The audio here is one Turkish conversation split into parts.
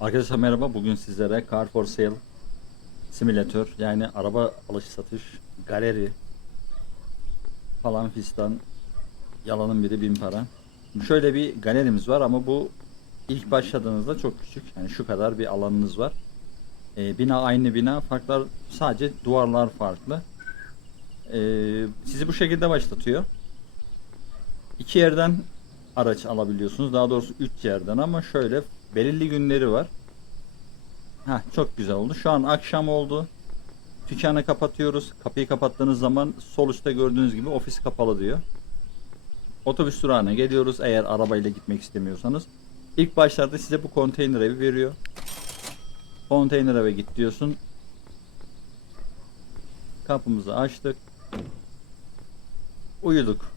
Arkadaşlar merhaba. Bugün sizlere Car for Sale simülatör yani araba alış satış galeri falan fistan yalanın biri bin para. Şöyle bir galerimiz var ama bu ilk başladığınızda çok küçük. Yani şu kadar bir alanınız var. Ee, bina aynı bina farklar sadece duvarlar farklı. Ee, sizi bu şekilde başlatıyor. İki yerden araç alabiliyorsunuz. Daha doğrusu üç yerden ama şöyle belirli günleri var. Ha çok güzel oldu. Şu an akşam oldu. Dükkanı kapatıyoruz. Kapıyı kapattığınız zaman sol üstte gördüğünüz gibi ofis kapalı diyor. Otobüs durağına geliyoruz eğer arabayla gitmek istemiyorsanız. İlk başlarda size bu konteyner evi veriyor. Konteyner eve git diyorsun. Kapımızı açtık. Uyuduk.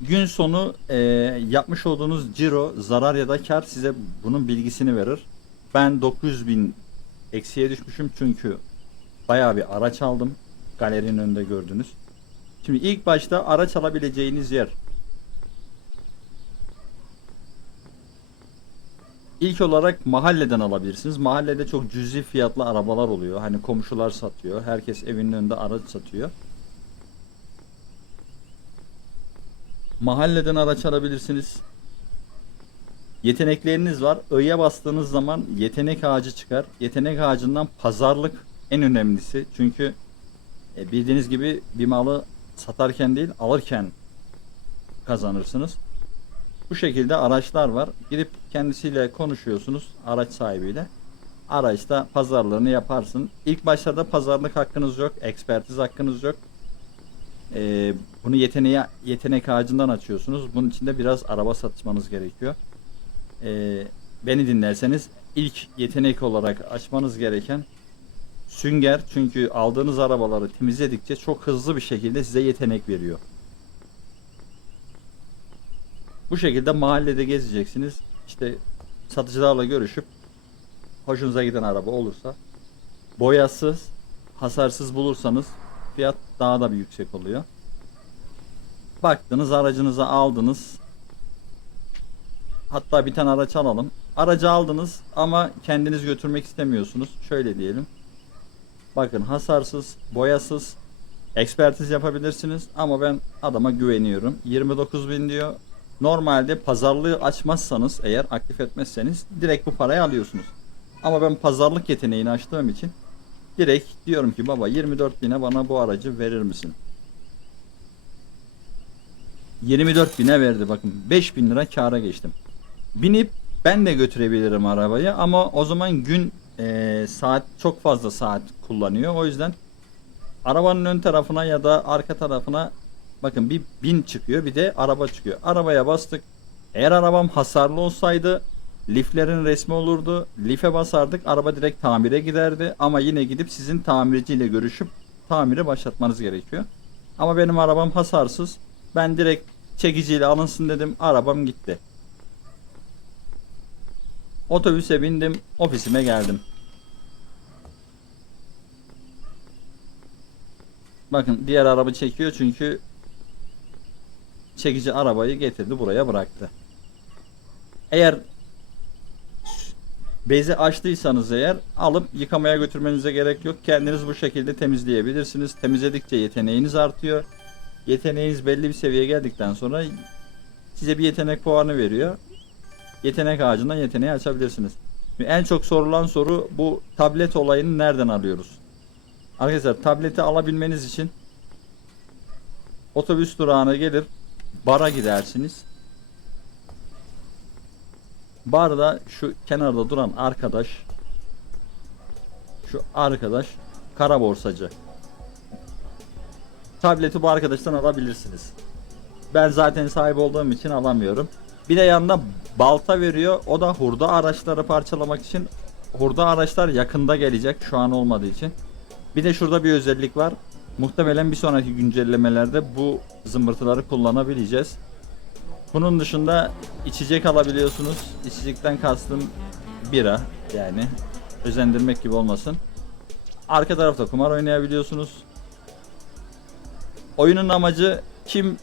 Gün sonu e, yapmış olduğunuz ciro, zarar ya da kar size bunun bilgisini verir. Ben 900 bin eksiye düşmüşüm çünkü bayağı bir araç aldım. Galerinin önünde gördünüz. Şimdi ilk başta araç alabileceğiniz yer. İlk olarak mahalleden alabilirsiniz. Mahallede çok cüzi fiyatlı arabalar oluyor. Hani komşular satıyor. Herkes evinin önünde araç satıyor. Mahalleden araç alabilirsiniz. Yetenekleriniz var. I'ya bastığınız zaman yetenek ağacı çıkar. Yetenek ağacından pazarlık en önemlisi. Çünkü e, bildiğiniz gibi bir malı satarken değil alırken kazanırsınız. Bu şekilde araçlar var. Gidip kendisiyle konuşuyorsunuz araç sahibiyle. Araçta pazarlığını yaparsın. İlk başlarda pazarlık hakkınız yok. Ekspertiz hakkınız yok. Ee, bunu yeteneğe yetenek ağacından açıyorsunuz. Bunun için de biraz araba satmanız gerekiyor. Ee, beni dinlerseniz ilk yetenek olarak açmanız gereken sünger. Çünkü aldığınız arabaları temizledikçe çok hızlı bir şekilde size yetenek veriyor. Bu şekilde mahallede gezeceksiniz. İşte satıcılarla görüşüp hoşunuza giden araba olursa boyasız, hasarsız bulursanız fiyat daha da bir yüksek oluyor. Baktınız aracınızı aldınız. Hatta bir tane araç alalım. Aracı aldınız ama kendiniz götürmek istemiyorsunuz. Şöyle diyelim. Bakın hasarsız, boyasız, ekspertiz yapabilirsiniz ama ben adama güveniyorum. 29 bin diyor. Normalde pazarlığı açmazsanız eğer aktif etmezseniz direkt bu parayı alıyorsunuz. Ama ben pazarlık yeteneğini açtığım için direkt diyorum ki baba 24 bine bana bu aracı verir misin? 24 bine verdi bakın 5 bin lira kâra geçtim. Binip ben de götürebilirim arabayı ama o zaman gün e, saat çok fazla saat kullanıyor. O yüzden arabanın ön tarafına ya da arka tarafına bakın bir bin çıkıyor bir de araba çıkıyor. Arabaya bastık. Eğer arabam hasarlı olsaydı liflerin resmi olurdu. Life basardık araba direkt tamire giderdi ama yine gidip sizin tamirciyle görüşüp tamiri başlatmanız gerekiyor. Ama benim arabam hasarsız. Ben direkt çekiciyle alınsın dedim. Arabam gitti. Otobüse bindim. Ofisime geldim. Bakın diğer araba çekiyor çünkü çekici arabayı getirdi buraya bıraktı. Eğer bezi açtıysanız eğer alıp yıkamaya götürmenize gerek yok. Kendiniz bu şekilde temizleyebilirsiniz. Temizledikçe yeteneğiniz artıyor. Yeteneğiniz belli bir seviyeye geldikten sonra size bir yetenek puanı veriyor. Yetenek ağacından yeteneği açabilirsiniz. Şimdi en çok sorulan soru bu tablet olayını nereden alıyoruz? Arkadaşlar tableti alabilmeniz için otobüs durağına gelir bara gidersiniz. Barda şu kenarda duran arkadaş şu arkadaş kara borsacı. Tableti bu arkadaştan alabilirsiniz. Ben zaten sahip olduğum için alamıyorum. Bir de yanında balta veriyor. O da hurda araçları parçalamak için. Hurda araçlar yakında gelecek şu an olmadığı için. Bir de şurada bir özellik var. Muhtemelen bir sonraki güncellemelerde bu zımbırtıları kullanabileceğiz. Bunun dışında içecek alabiliyorsunuz. İçecekten kastım bira yani özendirmek gibi olmasın. Arka tarafta kumar oynayabiliyorsunuz. Oyunun amacı kim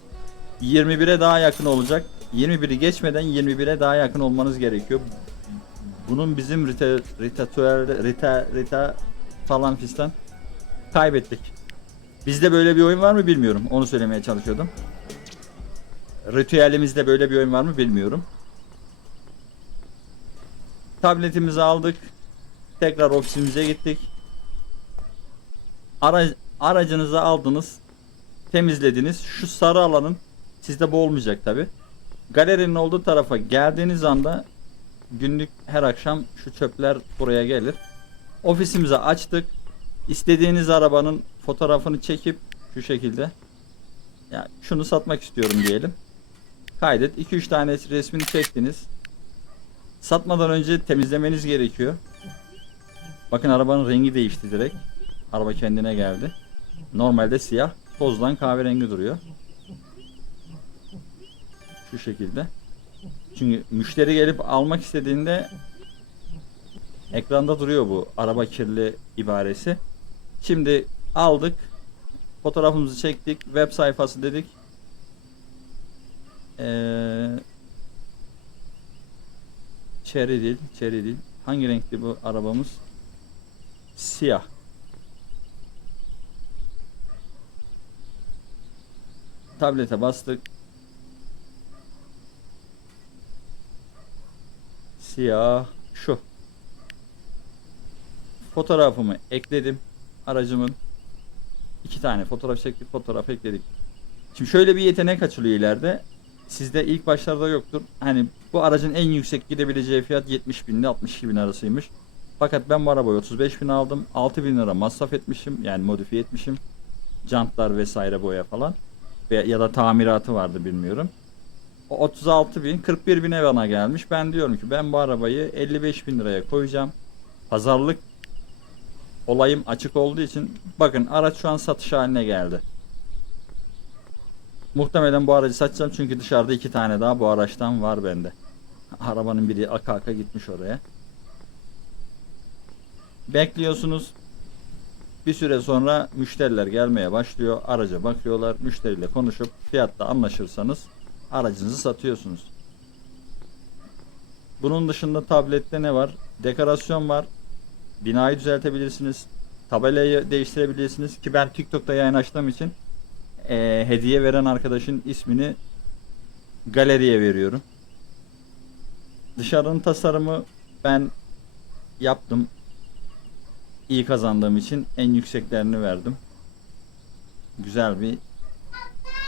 21'e daha yakın olacak. 21'i geçmeden 21'e daha yakın olmanız gerekiyor. Bunun bizim rite, ritüel, rita, rita falan fistan kaybettik. Bizde böyle bir oyun var mı bilmiyorum. Onu söylemeye çalışıyordum. Ritüelimizde böyle bir oyun var mı bilmiyorum. Tabletimizi aldık. Tekrar ofisimize gittik. Ara, aracınızı aldınız. Temizlediniz. Şu sarı alanın sizde bu olmayacak tabi. Galerinin olduğu tarafa geldiğiniz anda günlük her akşam şu çöpler buraya gelir. Ofisimizi açtık. İstediğiniz arabanın fotoğrafını çekip şu şekilde ya şunu satmak istiyorum diyelim. Kaydet. 2-3 tane resmini çektiniz. Satmadan önce temizlemeniz gerekiyor. Bakın arabanın rengi değişti direkt. Araba kendine geldi. Normalde siyah, tozdan kahverengi duruyor. Şu şekilde. Çünkü müşteri gelip almak istediğinde ekranda duruyor bu araba kirli ibaresi. Şimdi aldık. Fotoğrafımızı çektik. Web sayfası dedik. Ee, cherry değil. Hangi renkli bu arabamız? Siyah. Tablete bastık. Siyah şu. Fotoğrafımı ekledim. Aracımın iki tane fotoğraf çektik, fotoğraf ekledik. Şimdi şöyle bir yetenek açılıyor ileride. Sizde ilk başlarda yoktur. Hani bu aracın en yüksek gidebileceği fiyat 70 bin ile 62 bin arasıymış. Fakat ben bu arabayı 35 bin aldım. 6 bin lira masraf etmişim. Yani modifiye etmişim. Jantlar vesaire boya falan. Ya da tamiratı vardı bilmiyorum. O 36 bin 41 bine bana gelmiş. Ben diyorum ki ben bu arabayı 55 bin liraya koyacağım. Pazarlık olayım açık olduğu için bakın araç şu an satış haline geldi. Muhtemelen bu aracı satacağım çünkü dışarıda iki tane daha bu araçtan var bende. Arabanın biri aka aka gitmiş oraya. Bekliyorsunuz. Bir süre sonra müşteriler gelmeye başlıyor. Araca bakıyorlar. Müşteriyle konuşup fiyatta anlaşırsanız aracınızı satıyorsunuz. Bunun dışında tablette ne var? Dekorasyon var. Binayı düzeltebilirsiniz. Tabelayı değiştirebilirsiniz ki ben TikTok'ta yayın açtığım için eee, hediye veren arkadaşın ismini galeriye veriyorum. Dışarının tasarımı ben yaptım. İyi kazandığım için en yükseklerini verdim. Güzel bir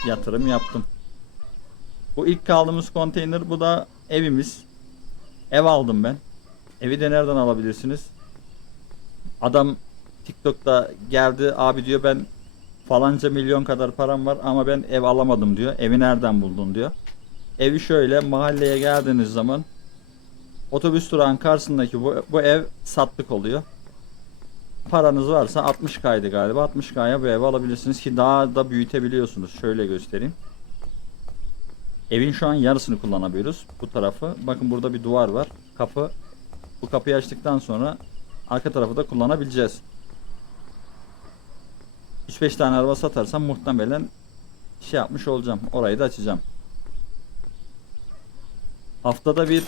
yatırım yaptım. Bu ilk kaldığımız konteyner bu da evimiz. Ev aldım ben. Evi de nereden alabilirsiniz? Adam TikTok'ta geldi abi diyor ben falanca milyon kadar param var ama ben ev alamadım diyor. Evi nereden buldun diyor. Evi şöyle mahalleye geldiğiniz zaman otobüs durağın karşısındaki bu, bu ev sattık oluyor. Paranız varsa 60K'ydı galiba. 60K'ya bu evi alabilirsiniz ki daha da büyütebiliyorsunuz. Şöyle göstereyim. Evin şu an yarısını kullanabiliyoruz. Bu tarafı. Bakın burada bir duvar var. Kapı. Bu kapıyı açtıktan sonra arka tarafı da kullanabileceğiz. 3-5 tane araba satarsam muhtemelen şey yapmış olacağım. Orayı da açacağım. Haftada bir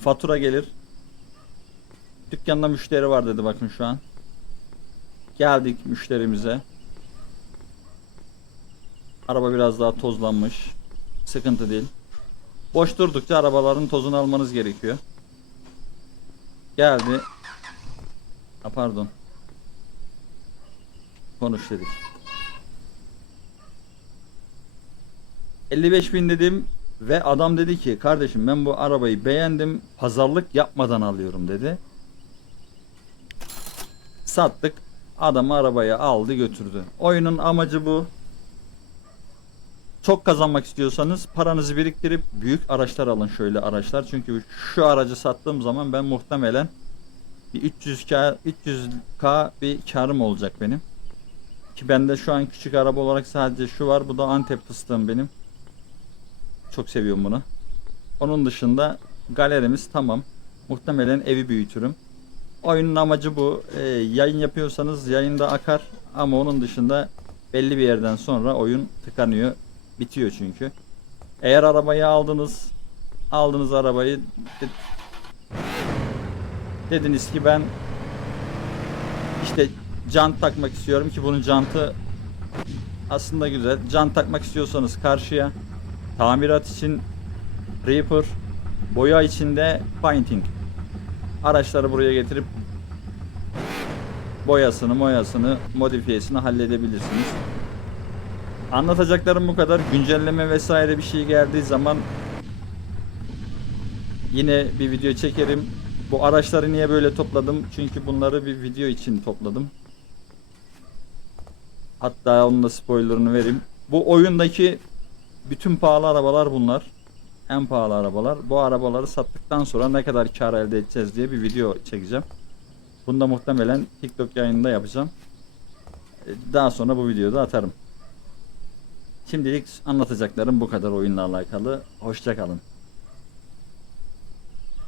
fatura gelir. Dükkanda müşteri var dedi bakın şu an. Geldik müşterimize. Araba biraz daha tozlanmış. Sıkıntı değil. Boş durdukça arabaların tozunu almanız gerekiyor. Geldi. Ha, pardon. Konuş dedik. 55 bin dedim ve adam dedi ki kardeşim ben bu arabayı beğendim pazarlık yapmadan alıyorum dedi. Sattık. Adam arabayı aldı götürdü. Oyunun amacı bu. Çok kazanmak istiyorsanız paranızı biriktirip büyük araçlar alın şöyle araçlar. Çünkü şu aracı sattığım zaman ben muhtemelen bir 300k 300k bir karım olacak benim. Ki bende şu an küçük araba olarak sadece şu var. Bu da Antep fıstığım benim. Çok seviyorum bunu. Onun dışında galerimiz tamam. Muhtemelen evi büyütürüm. Oyunun amacı bu. Ee, yayın yapıyorsanız yayında akar ama onun dışında belli bir yerden sonra oyun tıkanıyor. Bitiyor çünkü. Eğer arabayı aldınız, aldınız arabayı de- Dediniz ki ben işte jant takmak istiyorum ki bunun jantı aslında güzel. Jant takmak istiyorsanız karşıya tamirat için Reaper boya içinde painting araçları buraya getirip boyasını moyasını modifiyesini halledebilirsiniz. Anlatacaklarım bu kadar. Güncelleme vesaire bir şey geldiği zaman yine bir video çekerim. Bu araçları niye böyle topladım? Çünkü bunları bir video için topladım. Hatta onun da spoilerını vereyim. Bu oyundaki bütün pahalı arabalar bunlar. En pahalı arabalar. Bu arabaları sattıktan sonra ne kadar kar elde edeceğiz diye bir video çekeceğim. Bunu da muhtemelen TikTok yayınında yapacağım. E, Daha sonra bu videoda atarım. Şimdilik anlatacaklarım bu kadar oyunla alakalı. Hoşçakalın.